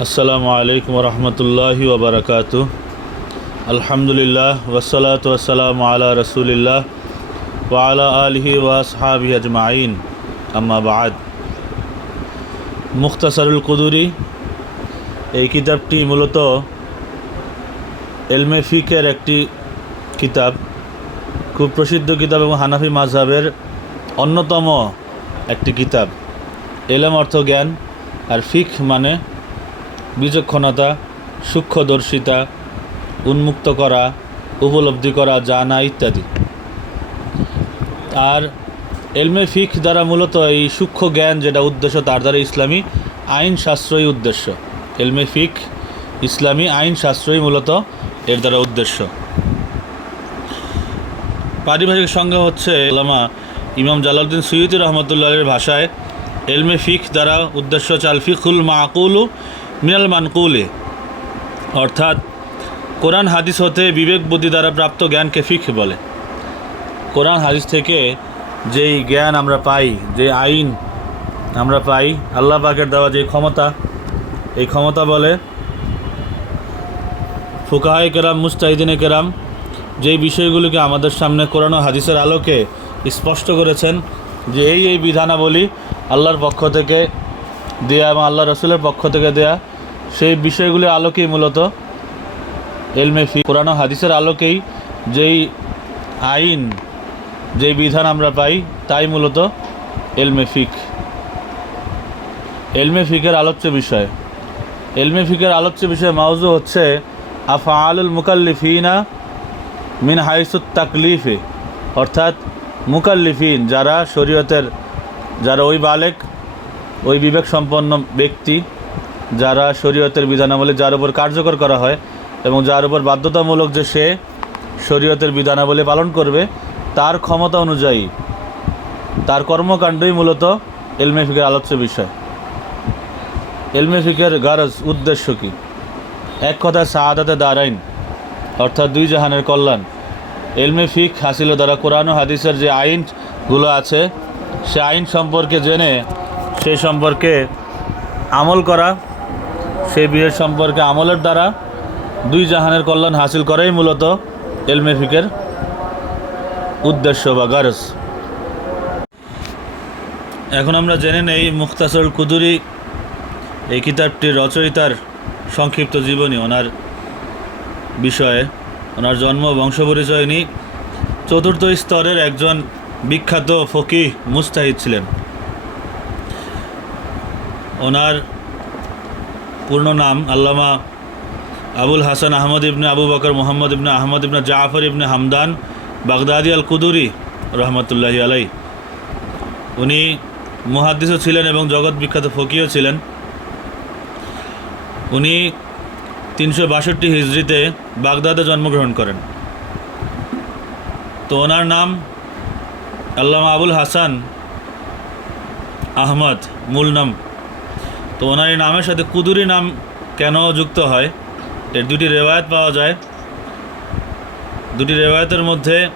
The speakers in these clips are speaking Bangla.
আসসালামু আলাইকুম রহমতুল্লাহি ওবরাকাতু আলহামদুলিল্লাহ ওসলাত ওসালাম আলা রসুলিল্লাহ ওয়ালা আলহি ওয়াসহাবি আজমাইন। আম্মা বাদ। মুখতাসারুল কুদুরি, এই কিতাবটি মূলত এলমে ফিকের একটি কিতাব, খুব প্রসিদ্ধ কিতাব এবং হানাফি মাযহাবের অন্যতম একটি কিতাব। এলেম অর্থ জ্ঞান, আর ফিক মানে বিচক্ষণতা, সূক্ষ্মদর্শিতা, উন্মুক্ত করা, উপলব্ধি করা, জানা ইত্যাদি। আর এলমে ফিক দ্বারা মূলত এই সূক্ষ্ম জ্ঞান যেটা উদ্দেশ্য, তার দ্বারা ইসলামী আইন শাস্ত্রই উদ্দেশ্য। এলমে ফিক ইসলামী আইন শাস্ত্রই মূলত এর দ্বারা উদ্দেশ্য। পারিবারিক সংজ্ঞা হচ্ছে, আল্লামা ইমাম জালালউদ্দিন সৈয়দ রহমতুল্লাহের ভাষায়, এলমে ফিক দ্বারা উদ্দেশ্য, চাল ফিকুল মাকুলু মিনাল মানকুলে। অর্থাৎ কোরআন হাদিস হতে বিবেক বুদ্ধি দ্বারা প্রাপ্ত জ্ঞানকে ফিক বলে। কোরআন হাদিস থেকে যেই জ্ঞান আমরা পাই, যে আইন আমরা পাই, আল্লাহ পাকের দেওয়া যে ক্ষমতা, এই ক্ষমতা বলে ফুকাহাই কেরাম, মুস্তাহিদিনে কেরাম যেই বিষয়গুলিকে আমাদের সামনে কোরআন হাদিসের আলোকে স্পষ্ট করেছেন যে এই এই বিধানাবলী আল্লাহর পক্ষ থেকে দেয়া এবং আল্লাহ রসুলের পক্ষ থেকে দেয়া সেই বিষয়গুলির আলোকেই মূলত এলমে ফি কোরআন হাদিসের আলোকেই যেই আইন, যেই বিধান আমরা পাই, তাই মূলত এলমে ফিক। এলমে ফিকের আলোচ্য বিষয়। এলমে ফিকের আলোচ্য বিষয় মাউজু হচ্ছে আফা আলুল মুকাল্লিফিনা মিন হাইসুত তাকলিফে। অর্থাৎ মুকাল্লিফিন, যারা শরীয়তের, যারা ওই বালেক, ওই বিবেক সম্পন্ন ব্যক্তি যারা শরীয়তের বিধানাবলী যার উপর কার্যকর করা হয় এবং যার উপর বাধ্যতামূলক যে সে শরীয়তের বিধানাবলী পালন করবে, তার ক্ষমতা অনুযায়ী তার কর্মকাণ্ডই মূলত এলমে ফিকের আলোচ্য বিষয়। এলমে ফিকের গারজ উদ্দেশ্য কী? এক কথায় সাহাদাতে দাঁড়াইন অর্থাৎ দুই জাহানের কল্যাণ। এলমে ফিক হাসিল দ্বারা কোরআন ও হাদিসের যে আইনগুলো আছে, সে আইন সম্পর্কে জেনে সে সম্পর্কে আমল করা সেই বিয়ের সম্পর্কে আমলের দ্বারা দুই জাহানের কল্যাণ হাসিল করাই মূলত এলমে ফিকের উদ্দেশ্য বা গারজ। এখন আমরা জেনে নেই মুখতাসরুল কুদুরি এই কিতাবটির রচয়িতার সংক্ষিপ্ত জীবনী, ওনার বিষয়ে, ওনার জন্ম বংশ পরিচয় নিয়ে চতুর্থ স্তরের একজন বিখ্যাত ফকি মুস্তাহিদ ছিলেন। ওনার পূর্ণ নাম আল্লামা আবুল হাসান আহমদ ইবনে আবু বকর, মোহাম্মদ ইবনে আহমদ ইবনে জাফর ইবনে হামদান, বাগদাদি আল কুদুরি রহমতুল্লাহি আলাই উনি মুহাদ্দিসও ছিলেন এবং জগৎ বিখ্যাত ফকিও ছিলেন। উনি তিনশো বাষট্টি হিজড়িতে বাগদাদে জন্মগ্রহণ করেন। তো ওনার নাম আল্লামা আবুল হাসান আহমদ, মূল নাম। তো ওনার এই নামের সাথে কুদুরি নাম কেন যুক্ত হয়? এর দুটি রেওয়ায়ত পাওয়া যায়। দুটি রেওয়ায়তের মধ্যে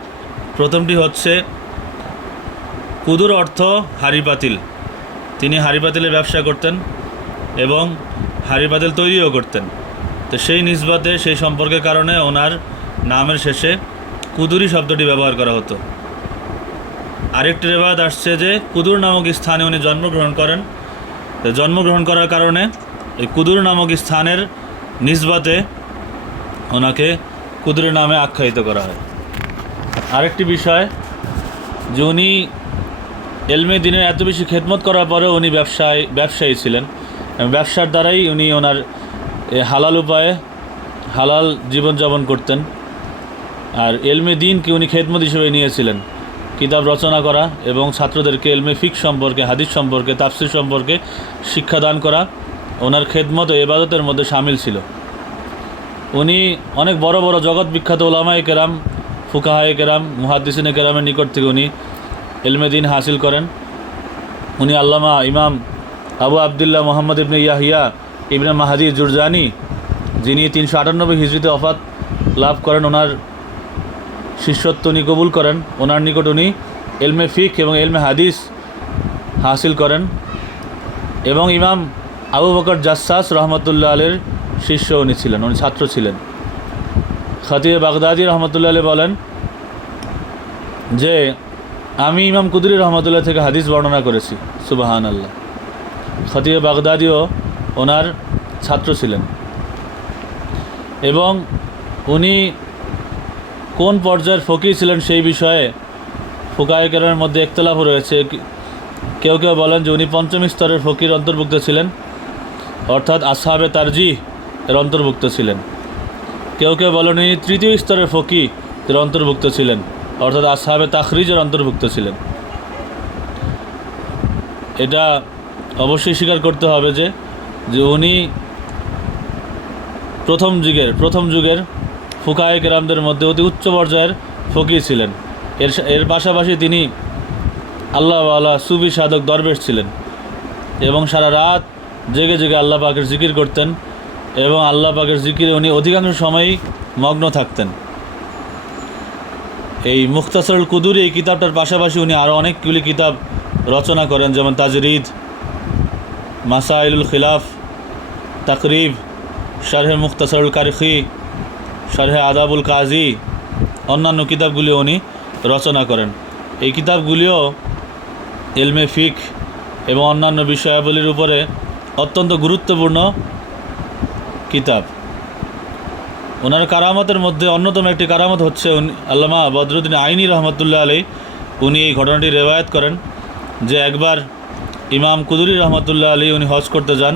প্রথমটি হচ্ছে, কুদুর অর্থ হাড়ি পাতিল। তিনি হাড়ি পাতিলের ব্যবসা করতেন এবং হাড়ি পাতিল তৈরিও করতেন। তো সেই নিসবাতে, সেই সম্পর্কের কারণে ওনার নামের শেষে কুদুরি শব্দটি ব্যবহার করা হতো। আরেকটি রেবাদ আসছে যে, কুদুর নামক স্থানে উনি জন্মগ্রহণ করেন। জন্মগ্রহণ করার কারণে এই কুদুর নামক স্থানের নিসবাতে ওনাকে কুদুর নামে আখ্যায়িত করা হয়। আরেকটি বিষয়, যে উনি এলমে দিনের এত বেশি খেদমত করার পরেও উনি ব্যবসায়, ব্যবসায়ী ছিলেন। ব্যবসার দ্বারাই উনি ওনার হালাল উপায়ে হালাল জীবনযাপন করতেন। আর এলমে দিনকে উনি খেদমত হিসেবে নিয়েছিলেন। কিতাব রচনা করা এবং ছাত্রদেরকে এলমে ফিক সম্পর্কে, হাদিস সম্পর্কে, তাফসির সম্পর্কে শিক্ষাদান করা ওনার খেদমত এবাদতের মধ্যে সামিল ছিল। উনি অনেক বড় বড় জগৎ বিখ্যাত ওলামাই কেরাম, ফুকাহায় কেরাম, মুহাদ্দিসিনে কেরামের নিকট থেকে উনি এলমে দিন হাসিল করেন। উনি আল্লামা ইমাম আবু আবদুল্লাহ মোহাম্মদ ইবনে ইয়াহিয়া ইবনে মাহাদি জুরজানি, যিনি তিনশো আটানব্বই হিজড়িতে অফাত লাভ করেন, ওনার শিষ্যত্ব উনি কবুল করেন। ওনার নিকট উনি এলমে ফিক এবং এলমে হাদিস হাসিল করেন এবং ইমাম আবু বকর জাসাস রহমতুল্লাহ আলের শিষ্য উনি ছিলেন, উনি ছাত্র ছিলেন। খতিয়ে বাগদাদি রহমতুল্লাহ আলী বলেন যে, আমি ইমাম কুদুরি রহমতুল্লাহ থেকে হাদিস বর্ণনা করেছি সুবাহান আল্লাহ খতিয়ে বাগদাদিও ওনার ছাত্র ছিলেন। এবং উনি কোন পর্যায়ের ফকির ছিলেন সেই বিষয়ে ফুকায়কের মধ্যে একতলাফ রয়েছে? কেউ কেউ বলেন যে উনি পঞ্চম স্তরের ফকির অন্তর্ভুক্ত ছিলেন, অর্থাৎ আসহাবে তারজি এর অন্তর্ভুক্ত ছিলেন। কেউ কেউ বলেন উনি তৃতীয় স্তরের ফকি এর অন্তর্ভুক্ত ছিলেন, অর্থাৎ আসহাবে তাখরিজের অন্তর্ভুক্ত ছিলেন। এটা অবশ্যই স্বীকার করতে হবে যে যে উনি প্রথম যুগের প্রথম যুগের ফুকায়ে কেরামদের মধ্যে অতি উচ্চ পর্যায়ের ফকির ছিলেন। এর এর পাশাপাশি তিনি আল্লাহ আল্লাহ সুবি সাধক দরবেশ ছিলেন এবং সারা রাত জেগে জেগে আল্লাহ পাকের জিকির করতেন এবং আল্লাহ পাকের জিকিরে উনি অধিকাংশ সময়ই মগ্ন থাকতেন। এই মুখতাসরুল কুদুরি এই কিতাবটার পাশাপাশি উনি আরও অনেকগুলি কিতাব রচনা করেন, যেমন তাজরিদ, মাসাইলুল খিলাফ, তাকরিব, শারহে মুখতাসরুল কারখি শারহে আদাবুল কাজী অন্যান্য কিতাবগুলি উনি রচনা করেন। এই কিতাবগুলিও এলমে ফিক এবং অন্যান্য বিষয়াবলীর উপরে অত্যন্ত গুরুত্বপূর্ণ কিতাব। ওনার কারামতের মধ্যে অন্যতম একটি কারামত হচ্ছে উনি আল্লামা বদরুদ্দিন আইনি রহমতুল্লাহ আলী উনি এই ঘটনাটি রেওয়ায়ত করেন যে একবার ইমাম কুদুরি রহমতুল্লাহ আলী উনি হজ করতে যান।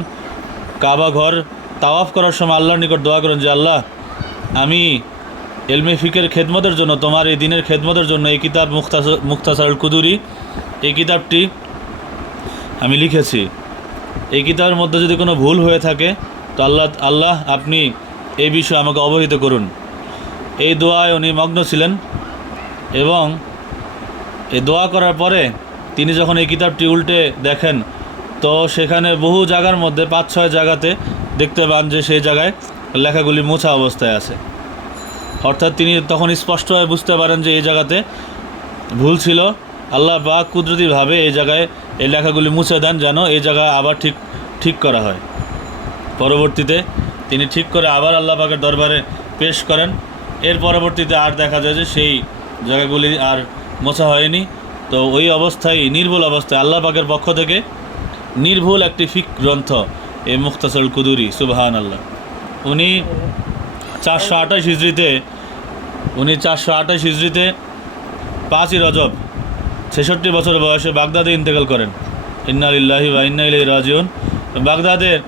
কাবা ঘর তাওয়াফ করার সময় আল্লাহর নিকট দোয়া করেন যে, আল্লাহ আমি এলমে ফিকের খেদমতের জন্য, তোমার এই দিনের খেদমতের জন্য এই কিতাব মুখতাস, মুখতাসারুল কুদুরি, এই কিতাবটি আমি লিখেছি। এই কিতাবের মধ্যে যদি কোনো ভুল হয়ে থাকে, তো আল্লাহ আল্লাহ আপনি এই বিষয়ে আমাকে অবহিত করুন। এই দোয়ায় উনি মগ্ন ছিলেন এবং এই দোয়া করার পরে তিনি যখন এই কিতাবটি উল্টে দেখেন, তো সেখানে বহু জায়গার মধ্যে পাঁচ ছয় জায়গাতে দেখতে পান যে সেই জায়গায় লেখাগুলি মোছা অবস্থায় আছে। অর্থাৎ তিনি তখন স্পষ্টভাবে বুঝতে পারেন যে এই জায়গাতে ভুল ছিল। আল্লাহ বা কুদরতিভাবে এই জায়গায় এই লেখাগুলি মুছে দেন যেন এই জায়গায় আবার ঠিক ঠিক করা হয়। পরবর্তীতে তিনি ঠিক করে আবার আল্লাহ পাকের দরবারে পেশ করেন। এর পরবর্তীতে আর দেখা যায় যে সেই জায়গাগুলি আর মোছা হয়নি। তো ওই অবস্থায়, নির্ভুল অবস্থায় আল্লাহ পাকের পক্ষ থেকে নির্ভুল একটি ফিক গ্রন্থ, এই মুখতাসল কুদুরি সুবাহান আল্লাহ উনি চারশো আঠাশ হিজড়িতে, উনি চারশো আঠাশ হিজড়িতে পাঁচই রজব, ছেষট্টি বছর বয়সে বাগদাদে ইন্তেকাল করেন। ইন্নালিল্লাহি বা ইন্না ইলাই রাজিউন। বাগদাদের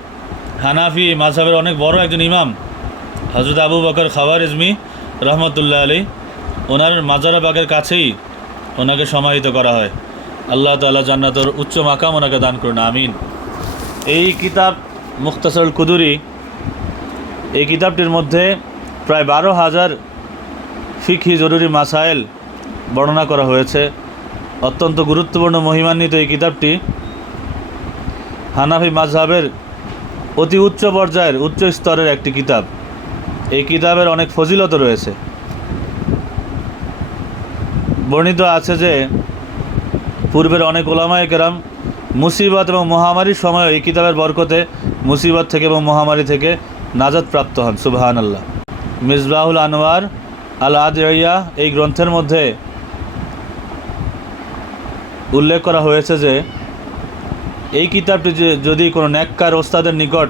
হানাফি মাঝহাবের অনেক বড় একজন ইমাম হজরত আবু বকর খাবার ইজমি রহমতুল্লাহ আলী ওনার মাজারা বাগের কাছেই ওনাকে সমাহিত করা হয়। আল্লাহ তাল্লাহ জান্নাতর উচ্চ মাকাম ওনাকে দান করুন, আমিন। এই কিতাব মুখতাসরুল কুদুরি এই কিতাবটির মধ্যে প্রায় বারো হাজার ফিকহি জরুরি মাসাইল বর্ণনা করা হয়েছে। অত্যন্ত গুরুত্বপূর্ণ মহিমান্বিত এই কিতাবটি হানাফি মাঝহাবের অতি উচ্চ পর্যায়ের, উচ্চ স্তরের একটি কিতাব। এই কিতাবের অনেক ফজিলত রয়েছে। বর্ণিত আছে যে, পূর্বের অনেক ওলামায় কেরাম মুসিবত এবং মহামারীর সময় এই কিতাবের বরকতে মুসিবত থেকে এবং মহামারী থেকে নাজাদ প্রাপ্ত হন সুবাহান আল্লাহ মিসবাহুল আনোয়ার আল আদিয়া এই গ্রন্থের মধ্যে উল্লেখ করা হয়েছে যে, এই কিতাবটি যদি কোনো ন্যাক্কার ওস্তাদের নিকট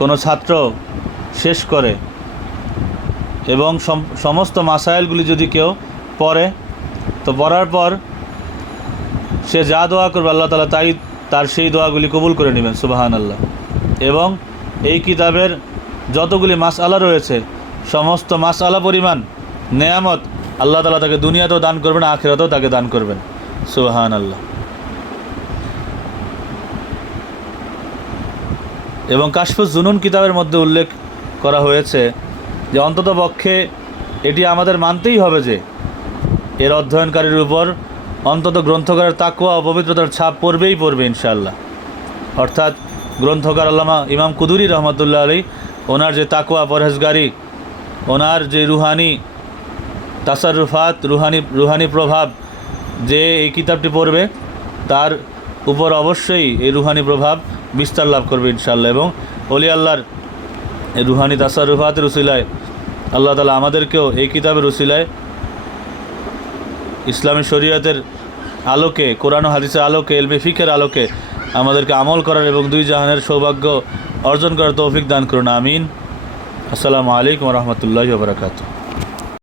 কোনো ছাত্র শেষ করে এবং সমস্ত মাসাইলগুলি যদি কেউ পড়ে, তো পড়ার পর সে যা দোয়া করবে আল্লাহ তালা তাই তার সেই দোয়াগুলি কবুল করে নেবেন সুবাহান আল্লাহ এবং এই কিতাবের যতগুলি মাসআলা রয়েছে, সমস্ত মাসআলা পরিমাণ, নেয়ামত আল্লাহ তালা তাকে দুনিয়াতেও দান করবেন, আখেরাতেও তাকে দান করবেন। সুবাহান আল্লাহ এবং কাশফুজ জুনুন কিতাবের মধ্যে উল্লেখ করা হয়েছে যে, অন্তত পক্ষে এটি আমাদের মানতেই হবে যে, এর অধ্যয়নকারীর উপর অন্তত গ্রন্থকারের তাকুয়া ও পবিত্রতার ছাপ পড়বেই পড়বে ইনশাআল্লাহ। অর্থাৎ গ্রন্থকার আল্লামা ইমাম কুদুরি রহমতুল্লাহ আলী ওনার যে তাকুয়া পরহেজগারি, ওনার যে রুহানি তাসারুফাত রুহানি রুহানি প্রভাব, যে এই কিতাবটি পড়বে, তার উপর অবশ্যই এই রুহানি প্রভাব বিস্তার লাভ করবে ইনশাল্লাহ এবং অলি আল্লাহর রুহানি তাসারুফাতের উসিলায়, আল্লাহ তালা আমাদেরকেও এই কিতাবের উসিলায় ইসলামী শরীয়তের আলোকে, কোরআন হাদিসের আলোকে এলবি ফিকের আলোকে আমাদেরকে আমল করার এবং দুই জাহানের সৌভাগ্য অর্জন করার তৌফিক দান করুন আমিন। আসসালামু আলাইকুম রহমতুল্লাহ বারকাতু